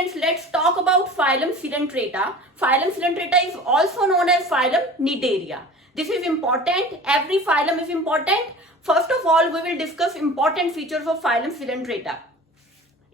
students, let's talk about phylum Coelenterata. Phylum Coelenterata is also known as phylum Cnidaria. This is important. Every phylum is important. First of all, we will discuss important features of phylum Coelenterata.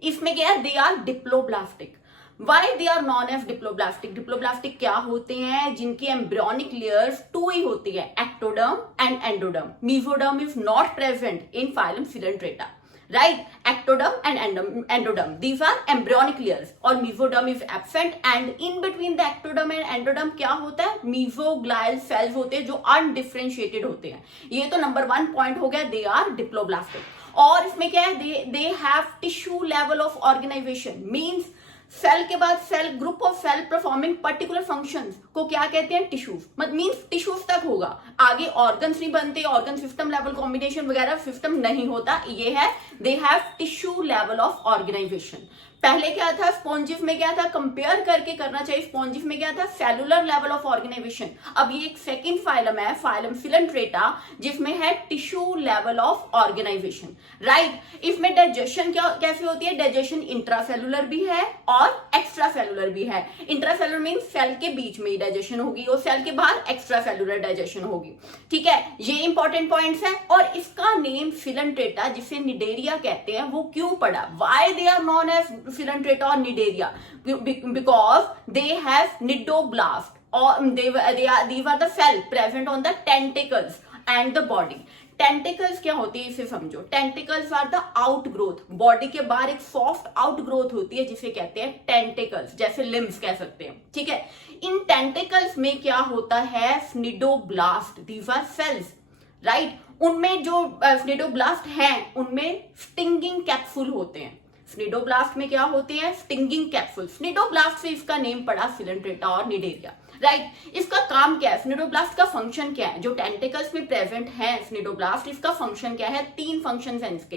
इसमें क्या है? They are diploblastic. Why they are known as diploblastic? Diploblastic क्या होते हैं? जिनकी embryonic layers 2 ही होती है, ectoderm and endoderm. Mesoderm is not present in phylum Coelenterata. Right? Ectoderm and endoderm. These are embryonic layers. और mesoderm is absent and in between the ectoderm and endoderm क्या होता है? Mesoglial cells होते हैं जो undifferentiated होते हैं. ये तो नंबर 1 पॉइंट हो गया. They are diploblastic. और इसमें क्या है? They have tissue level of organization. Means cell के बाद cell, group of cell performing particular functions को क्या कहते हैं? टिश्यूज. मतलब मींस टिश्यूज तक होगा, आगे ऑर्गन्स नहीं बनते, ऑर्गन सिस्टम लेवल कॉम्बिनेशन वगैरह सिस्टम नहीं होता. ये है they have tissue level of organization. पहले क्या था? स्पॉन्जिस में क्या था? कंपेयर करके करना चाहिए. स्पॉन्जिस में क्या था? Cellular level of organization. अब ये एक सेकंड फाइलम है, फाइलम Coelenterata, जिसमें है tissue level of organization. Right? इसमें डाइजेशन कैसे होती है? डाइजेशन इंट्रासेलुलर भी है और एक्स्ट्रा सेलुलर भी है. इंट्रासेलुलर मीन सेल के बीच में ही डाइजेशन होगी और सेल के बाहर एक्स्ट्रा सेलुलर डाइजेशन होगी. ठीक है, ये इंपॉर्टेंट पॉइंट्स है. और इसका नेम Coelenterata, जिसे निडेरिया कहते हैं, वो क्यों पड़ा? Why they are known as Coelenterata or Cnidaria? Because they have cnidoblast, or these are the cell present on the tentacles and the body. Tentacles क्या होती है इसे समझो. Tentacles are the outgrowth. Body के बाहर एक सॉफ्ट आउटग्रोथ होती है जिसे कहते हैं टेंटिकल्स, जैसे लिम्स कह सकते हैं. ठीक है, इन टेंटिकल्स में क्या होता है? Cnidoblast. These are cells. Right? उनमें जो क्निडोब्लास्ट हैं उनमें स्टिंगिंग कैप्सूल होते हैं. क्निडोब्लास्ट में क्या होते हैं? Stinging capsule. क्निडोब्लास्ट से इसका नेम पड़ा Coelenterata और Cnidaria. राइट? इसका काम क्या है? क्निडोब्लास्ट का फंक्शन क्या है? जो टेंटिकल्स में प्रेजेंट है क्निडोब्लास्ट, इसका फंक्शन क्या है? 3 फंक्शंस हैं इसके.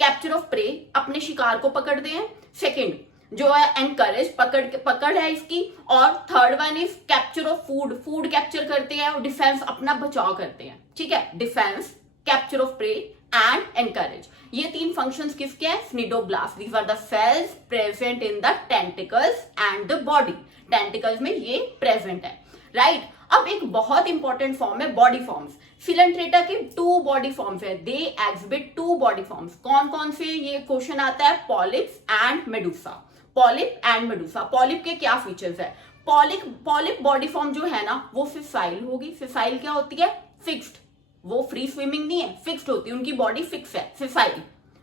कैप्चर ऑफ प्रे, अपने शिकार को पकड़ते हैं. सेकेंड जो है एनकरेज, पकड़ है इसकी. और third one is capture of food, food capture करते हैं. और डिफेंस, अपना बचाव करते हैं. ठीक है, defence, capture of prey and anchorage. ये 3 फंक्शंस किसके हैं? Cnidoblast. These are the cells present in the tentacles and the body. Tentacles में ये प्रेजेंट है. राइट? अब एक बहुत इंपॉर्टेंट फॉर्म है बॉडी फॉर्म्स. Coelenterata के 2 बॉडी फॉर्म्स है. They exhibit 2 body forms. कौन कौन से? ये क्वेश्चन आता है. Polyps and medusa. Polyp and medusa. Polyp के क्या फीचर्स है? पॉलिप बॉडी फॉर्म जो है ना, वो फिसाइल होगी. फिसाइल क्या होती है? फिक्स्ड. वो फ्री स्विमिंग नहीं है, फिक्स्ड होती है. उनकी बॉडी फिक्स है, फिसाइल.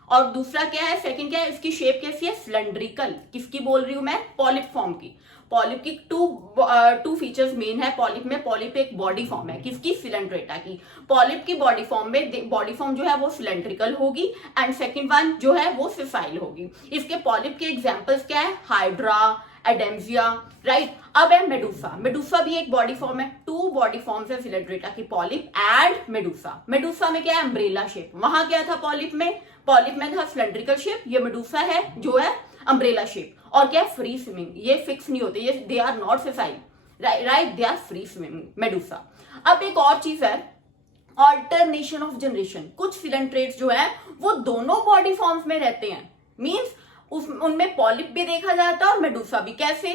और दूसरा क्या है? सेकंड क्या है? इसकी शेप कैसी है? सिलेंड्रिकल. किसकी बोल रही हूं मैं? पॉलिप फॉर्म की. पॉलिप की टू फीचर्स मेन है पॉलिप में. पॉलिप एक बॉडी फॉर्म है. किसकी? Coelenterata की. पॉलिप की बॉडी फॉर्म में बॉडी फॉर्म जो है वो सिलेंड्रिकल होगी एंड सेकंड वन जो है वो फिसाइल होगी. इसके पॉलिप के एग्जांपल्स क्या है? हाइड्रा, एडेम्सिया. राइट? अब है मेडुसा. मेडुसा भी एक बॉडी फॉर्म है. 2 बॉडी फॉर्म्स है Coelenterata की, पॉलिप एंड मेडुसा. मेडुसा में क्या है? Umbrella shape. वहां क्या था पॉलिप में? पॉलिप में था सिलेंड्रिकल शेप. ये मेडुसा है जो है अम्ब्रेला शेप. और क्या है? Free swimming. ये फिक्स नहीं होते, ये they are not fissile. Right? They are free swimming medusa. अब एक और चीज है, ऑल्टरनेशन ऑफ जनरेशन. कुछ Coelentrates जो है वो दोनों बॉडी फॉर्म्स में रहते हैं. मीन्स उनमें पॉलिप भी देखा जाता है और मेडुसा भी. कैसे?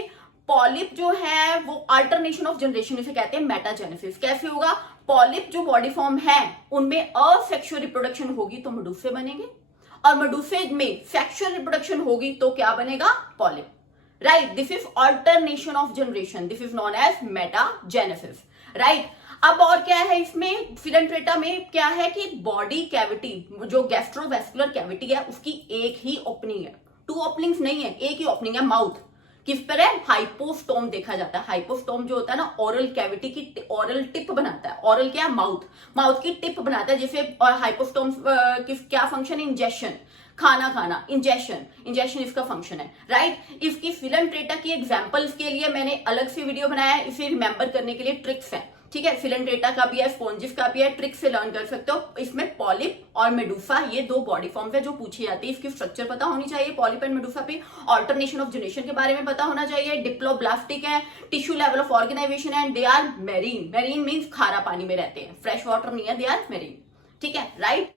पॉलिप जो है वो अल्टरनेशन ऑफ जनरेशन इसे कहते हैं मेटाजेनेसिस. कैसे होगा? पॉलिप जो बॉडी फॉर्म है उनमें असेक्सुअल रिप्रोडक्शन होगी तो मेडुसे बनेंगे, और मेडुसे में सेक्सुअल रिप्रोडक्शन होगी तो क्या बनेगा? Polyp. Right? This is alternation of generation. This is known as metagenesis. Right? अब और क्या है इसमें? Coelenterata में क्या है कि बॉडी कैविटी, जो गैस्ट्रोवेस्कुलर कैविटी है, उसकी एक ही ओपनिंग है. 2 ओपनिंग्स नहीं है, एक ही ओपनिंग है. माउथ किस पर है? हाइपोस्टोम देखा जाता है. हाइपोस्टोम जो होता है ना, ओरल कैविटी की ओरल टिप बनाता है. ओरल क्या? माउथ. माउथ की टिप बनाता है. जैसे हाइपोस्टोम क्या फंक्शन? इंजेक्शन, खाना खाना, इंजेक्शन इसका फंक्शन है. राइट? इसकी Coelenterata की एग्जांपल्स के लिए मैंने अलग से वीडियो बनाया है. इसे रिमेंबर करने के लिए ट्रिक्स है. ठीक है, Coelenterata का भी है, स्पॉन्जिस का भी है. ट्रिक से लर्न कर सकते हो. इसमें पॉलिप और मेडुसा ये 2 बॉडी फॉर्म्स है जो पूछी जाती है. इसकी स्ट्रक्चर पता होनी चाहिए पॉलिप एंड मेडुसा पे. ऑल्टरनेशन ऑफ जनरेशन के बारे में पता होना चाहिए. डिप्लोब्लास्टिक है, टिश्यू लेवल ऑफ ऑर्गेनाइजेशन है, they are marine. Marine means खारा पानी में रहते हैं, फ्रेश वाटर नहीं है, दे आर मेरीन. ठीक है. राइट?